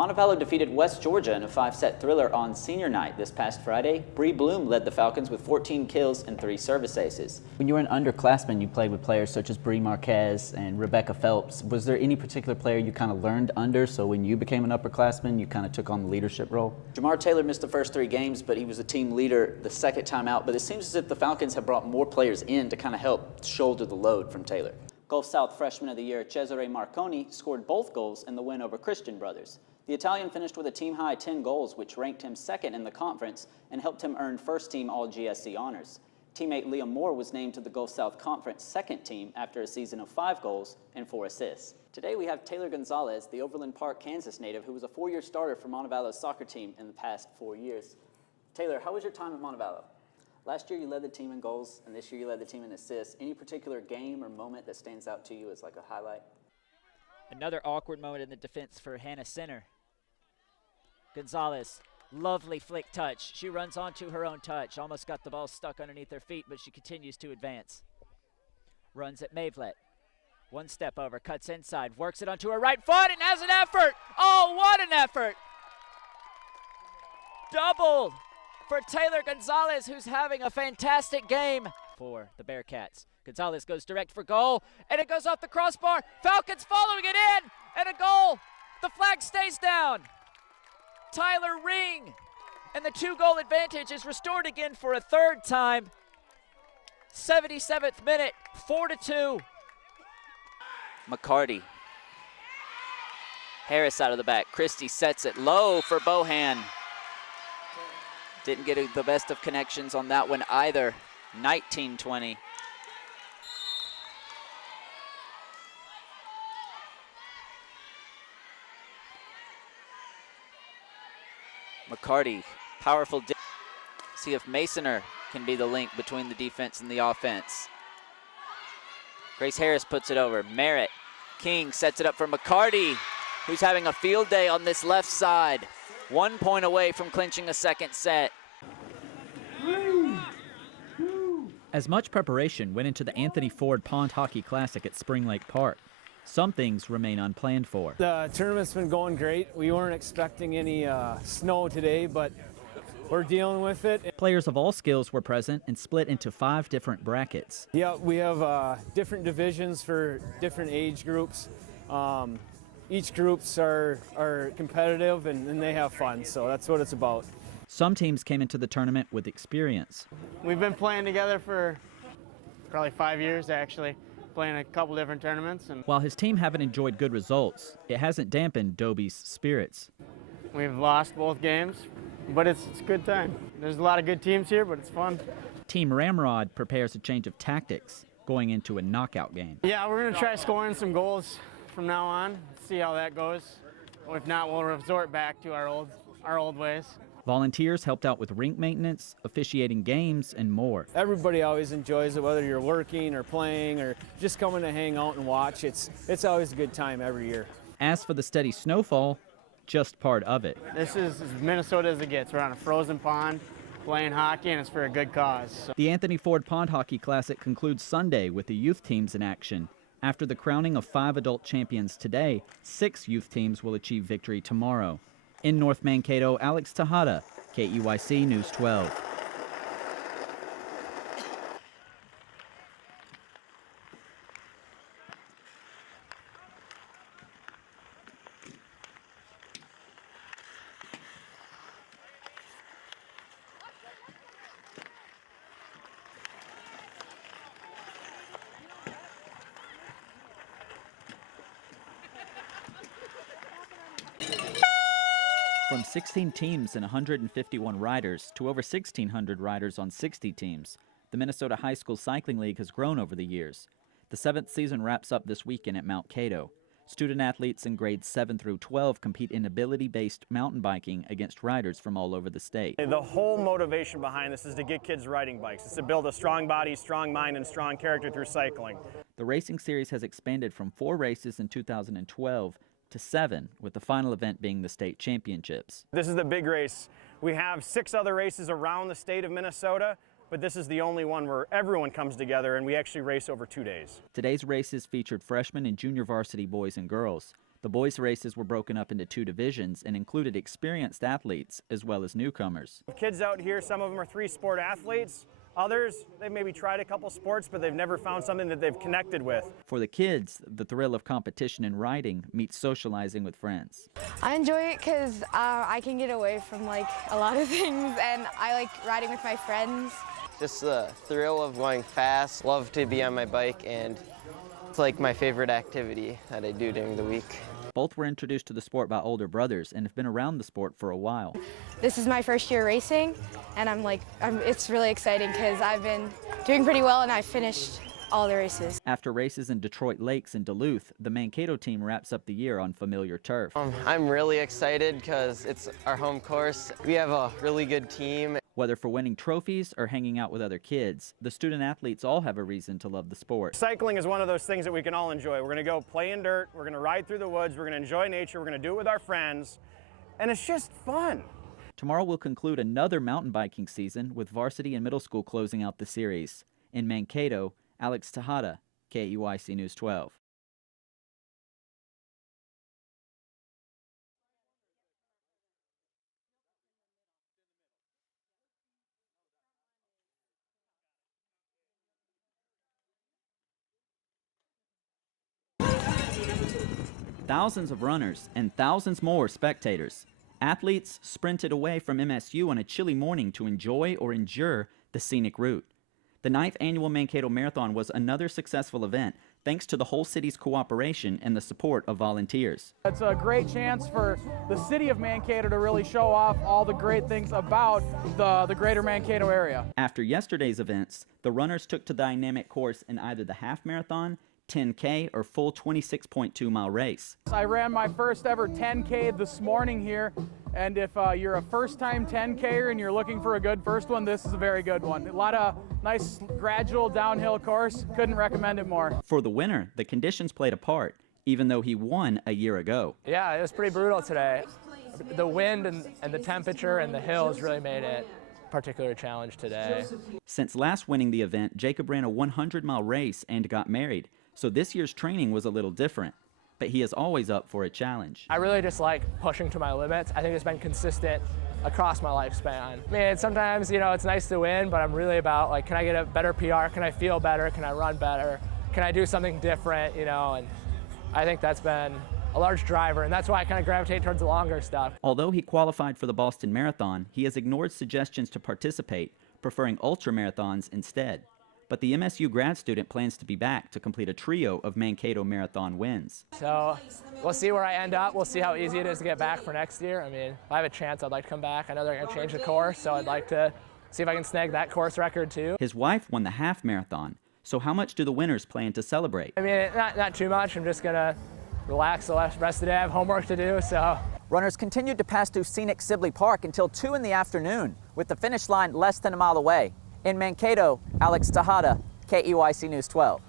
Montevallo defeated West Georgia in a 5-set thriller on senior night this past Friday. Bree Bloom led the Falcons with 14 kills and 3 service aces. When you were an underclassman, you played with players such as Bree Marquez and Rebecca Phelps. Was there any particular player you kind of learned under, so when you became an upperclassman, you kind of took on the leadership role? Jamar Taylor missed the first 3 games, but he was a team leader the second time out. But it seems as if the Falcons have brought more players in to kind of help shoulder the load from Taylor. Gulf South Freshman of the Year Cesare Marconi scored both goals in the win over Christian Brothers. The Italian finished with a team-high 10 goals, which ranked him second in the conference and helped him earn first-team All-GSC honors. Teammate Liam Moore was named to the Gulf South Conference second team after a season of 5 goals and 4 assists. Today we have Taylor Gonzalez, the Overland Park, Kansas native, who was a 4-year starter for Montevallo's soccer team in the past 4 years. Taylor, how was your time at Montevallo? Last year you led the team in goals, and this year you led the team in assists. Any particular game or moment that stands out to you as like a highlight? Another awkward moment in the defense for Hannah Center. Gonzalez, lovely flick touch. She runs onto her own touch. Almost got the ball stuck underneath her feet, but she continues to advance. Runs at Mavelet. One step over, cuts inside, works it onto her right foot, and has an effort. Oh, what an effort. Double for Taylor Gonzalez, who's having a fantastic game for the Bearcats. Gonzalez goes direct for goal, and it goes off the crossbar. Falcons following it in, and a goal. The flag stays down. Tyler Ring, and the 2-goal advantage is restored again for a third time. 77th minute, 4-2. McCarty. Harris out of the back. Christie sets it low for Bohan. Didn't get the best of connections on that one either. 19-20. McCarty, powerful. See if Masoner can be the link between the defense and the offense. Grace Harris puts it over. Merritt. King sets it up for McCarty, who's having a field day on this left side. 1 point away from clinching a second set. As much preparation went into the Anthony Ford Pond Hockey Classic at Spring Lake Park, some things remain unplanned for. The tournament's been going great. We weren't expecting any snow today, but we're dealing with it. Players of all skills were present and split into 5 different brackets. Yeah, we have different divisions for different age groups. Each groups are competitive and they have fun, so that's what it's about. Some teams came into the tournament with experience. We've been playing together for probably 5 years, actually, playing a couple different tournaments. And while his team haven't enjoyed good results, it hasn't dampened Dobie's spirits. We've lost both games, but it's a good time. There's a lot of good teams here, but it's fun. Team Ramrod prepares a change of tactics going into a knockout game. Yeah, we're going to try scoring some goals from now on, see how that goes. If not, we'll resort back to our old ways. Volunteers helped out with rink maintenance, officiating games, and more. Everybody always enjoys it, whether you're working or playing or just coming to hang out and watch. It's always a good time every year. As for the steady snowfall, just part of it. This is as Minnesota as it gets. We're on a frozen pond playing hockey, and it's for a good cause. So. The Anthony Ford Pond Hockey Classic concludes Sunday with the youth teams in action. After the crowning of 5 adult champions today, 6 youth teams will achieve victory tomorrow. In North Mankato, Alex Tejada, KEYC News 12. From 16 teams and 151 riders to over 1,600 riders on 60 teams, the Minnesota High School Cycling League has grown over the years. The 7th season wraps up this weekend at Mount Cato. Student athletes in grades 7 through 12 compete in ability-based mountain biking against riders from all over the state. The whole motivation behind this is to get kids riding bikes. It's to build a strong body, strong mind, and strong character through cycling. The racing series has expanded from 4 races in 2012 to 7, with the final event being the state championships. This is the big race. We have 6 other races around the state of Minnesota, but this is the only one where everyone comes together and we actually race over 2 days. Today's races featured freshman and junior varsity boys and girls. The boys' races were broken up into 2 divisions and included experienced athletes as well as newcomers. Kids out here, some of them are 3-sport athletes. Others, they've maybe tried a couple sports, but they've never found something that they've connected with. For the kids, the thrill of competition in riding meets socializing with friends. I enjoy it because I can get away from like a lot of things, and I like riding with my friends. Just the thrill of going fast. Love to be on my bike, and it's like my favorite activity that I do during the week. Both were introduced to the sport by older brothers and have been around the sport for a while. This is my first year racing, and it's really exciting because I've been doing pretty well and I finished all the races. After races in Detroit Lakes and Duluth, the Mankato team wraps up the year on familiar turf. I'm really excited because it's our home course. We have a really good team. Whether for winning trophies or hanging out with other kids, the student athletes all have a reason to love the sport. Cycling is one of those things that we can all enjoy. We're going to go play in dirt, we're going to ride through the woods, we're going to enjoy nature, we're going to do it with our friends, and it's just fun. Tomorrow will conclude another mountain biking season with varsity and middle school closing out the series. In Mankato, Alex Tejada, KEYC News 12. Thousands of runners and thousands more spectators. Athletes sprinted away from MSU on a chilly morning to enjoy or endure the scenic route. The 9th annual Mankato Marathon was another successful event thanks to the whole city's cooperation and the support of volunteers. It's a great chance for the city of Mankato to really show off all the great things about the greater Mankato area. After yesterday's events, the runners took to the dynamic course in either the half marathon, 10K, or full 26.2-mile race. I ran my first ever 10K this morning here, and if you're a first-time 10K'er and you're looking for a good first one, this is a very good one. A lot of nice gradual downhill course. Couldn't recommend it more. For the winner, the conditions played a part, even though he won a year ago. Yeah, it was pretty brutal today. The wind and the temperature and the hills really made it a particular challenge today. Since last winning the event, Jacob ran a 100-mile race and got married. So this year's training was a little different, but he is always up for a challenge. I really just like pushing to my limits. I think it's been consistent across my lifespan. I mean, sometimes, it's nice to win, but I'm really about, can I get a better PR? Can I feel better? Can I run better? Can I do something different, and I think that's been a large driver, and that's why I kind of gravitate towards the longer stuff. Although he qualified for the Boston Marathon, he has ignored suggestions to participate, preferring ultra marathons instead. But the MSU grad student plans to be back to complete a trio of Mankato Marathon wins. So we'll see where I end up. We'll see how easy it is to get back for next year. I mean, if I have a chance, I'd like to come back. I know they're going to change the course, so I'd like to see if I can snag that course record too. His wife won the half marathon, so how much do the winners plan to celebrate? I mean, not too much. I'm just going to relax the rest of the day. I have homework to do, so. Runners continued to pass through scenic Sibley Park until 2 in the afternoon, with the finish line less than a mile away. In Mankato, Alex Tejada, KEYC News 12.